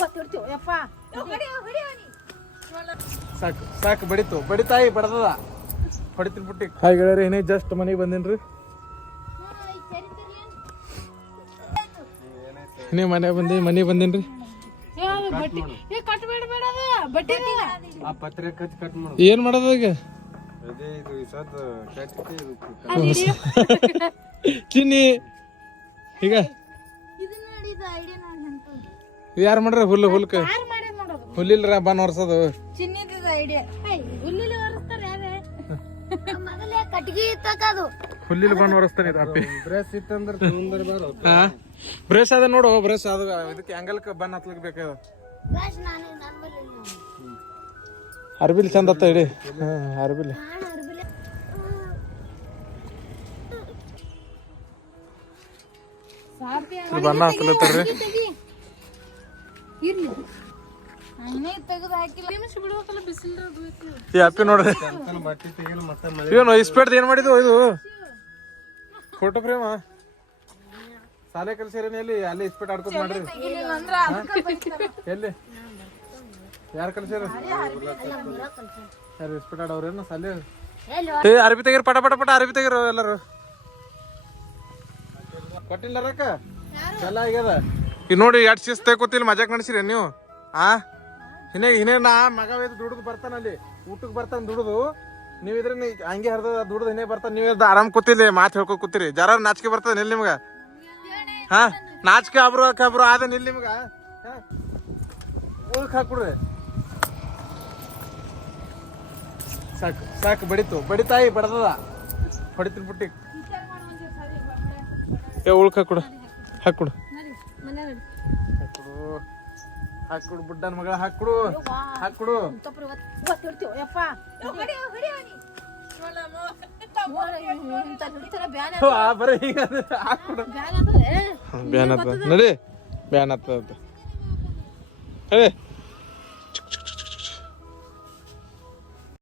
ಗೊತ್ತಿರ್ತೀವಿ ಯಪ್ಪ. ಸಾಕು ಸಾಕು ಬಡಿತು. ಬಡಿತಾಯಿ ಬಡದದ. ಹೊಡಿತೀನಿ ಬಿಟ್ಟಿ ಹಾಯ್ ಗೆಳೆಯರಿ ಏನೇ ಜಸ್ಟ್ ಮನೆಗೆ ಬಂದೇನ್ರಿ? ಏನೇ ಮನೆ ಬಂದಿ ಮನೆಗೆ ಬಂದೇನ್ರಿ? ಬಟ್ಟಿ ಏ ಕಟ್ಬೇಡ ಬೇಡ ಅದ. ಆ ಪತ್ರೆ ಕಚ್ ಕಟ್ ಮಾಡು. ಏನ್ ಮಾಡೋದು ಈಗ? ಅದೇ ಇದು ಸದ್ ಕಟ್ಟಿ ಚಿನ್ನಿ ಈಗ? ಯಾರು ಮಾಡ್ರಿ ಹುಲ್ಲು ಹುಲ್ಕ? ಹುಲ್ಲಿಲ್ರ ಬನ್ ಹೊರ್ಸೋದು ಚಿನ್ನಿದ ಐಡಿಯಾ ಹುಲ್ಲಿಲಿ ಹೊರಸ್ತಾರ ಯಾರೇ ಮೊದಲೇ ಕಟ್ಗಿ ಇತ್ತಕದು ಹುಲ್ಲಿಲ್ ಬನ್ ಹೊರಸ್ತಾನೆ ಇದು ಅಪ್ಪಿ. ಬ್ರಷ್ ಇತ್ತಂದ್ರೆ ತೊಂದ್ರ ಬಾರೋ ಹಾ? ಬ್ರಷ್ ಅದ ನೋಡು ಬ್ರಷ್ ಅದು ಇದಕ್ಕೆ ಆಂಗಲ್ಕ್ ಬನ್ ಹತ್ಲಿಕ್ ಬೇಕಾದ ಬ್ರಷ್ ನಾನು ಅರ್ಬಿಲ್ ಚಂದ ಅತ್ತ ಇಡಿ. ಅರ್ಬಿಲ್. ನಾನು ಅರ್ಬಿಲೆ. ಬಣ್ಣ ಹಾಕ್ಲತ್ತಾರ್ರಿ. ಇರ್ಲಿ. ಈ ಅಪ್ಪಿ ನೋಡ್ರಿ. ಇಸ್ಪೇಟ್ ಏನ್ ಮಾಡಿದ್ವು ಇದು? ಫೋಟೋ ಸಾಲೆ ಕಲ್ಸಿರೇನೆ ಎಲ್ಲಿ? ಅಲ್ಲಿ ಇಸ್ಪೇಟ್ ಆಡ್ಕೊಂಡ್ ಮಾಡ್ರಿ. ಎಲ್ಲಿ? ಯಾರು ಕಲ್ಸ್ಯಾರ ಯಾರು ಇಸ್ಪೇಟ್ ಆಡವ್ರೇನು ಸಾಲೆ ಏ ಅರ್ಬಿ ತೆಗೀರ್ ಪಟ ಪಟ ಪಟ ಅರ್ಬಿ ತೆಗೀರು ಎಲ್ಲರೂ. ಕೊಟ್ಟಿಲ್ಲ ರಕ್ಕ? ಎಲ್ಲ ಆಗ್ಯದ. ಈಗ ನೋಡಿ ಎರಡು ಶಿಸ್ತ ಕೂತಿಲ್ಲ ಮಜಾಕ್ ನಡೆಸಿರಿ ನೀವು? ಆ? ಹಿನೇ ಹಿನೇ ನಾ ಮಗ ಒಯ್ದು ದುಡ್ದು ಬರ್ತಾನ ಅಲ್ಲಿ. ಊಟಕ್ಕೆ ಬರ್ತಾನೆ ದುಡ್ದು. ನೀವು ಇದ್ರೆ ಹಂಗೆ ಹರಿದ ದುಡ್ದು ಹಿನೇ ಬರ್ತಾನೆ. ನೀವು ಆರಾಮ್ ಕೂತಿಲ್ಲ ಮಾತು ಹೇಳ್ಕೊ ಕೂತಿರಿ. ಜರ ನಾಚಿಕೆ ಬರ್ತದೆ ನಿಲ್ ನಿಮ್ಗ. ಹಾ? ನಾಚಿಕೆ ಅಬ್ರು ಕಬ್ರು ಆದ ನಿಲ್ ನಿಮ್ಗ. ಹಾಕ್ಬಿಡ್ರಿ. ಸಾಕು ಸಾಕು, ಬಡಿತು. ಬಡಿತಾಯಿ ಬಡದದ. ಹೊಡಿತಿನ್ ಬಿಟ್ಟಿ ಏ, ಉಳ್ಕ್ ಹಾಕ್ಕೊಡು ಹಾಕ್ಕೊಡು ಹಾಕ್ಕೊಡು. ಹಾಕ್ಕೊಡು ಬುಡ್ಡನ ಮಗಳ ಹಾಕ್ಕೊಡು. ಹಾಕ್ಕೊಡು. ಗೊತ್ತಿರ್ತೀವಿ ಯಪ್ಪ. ಬ್ಯಾನ್ ಬ್ಯಾನ್ ಆತ ನಡಿ. ಬ್ಯಾನ್ ಆತ ನಡಿ.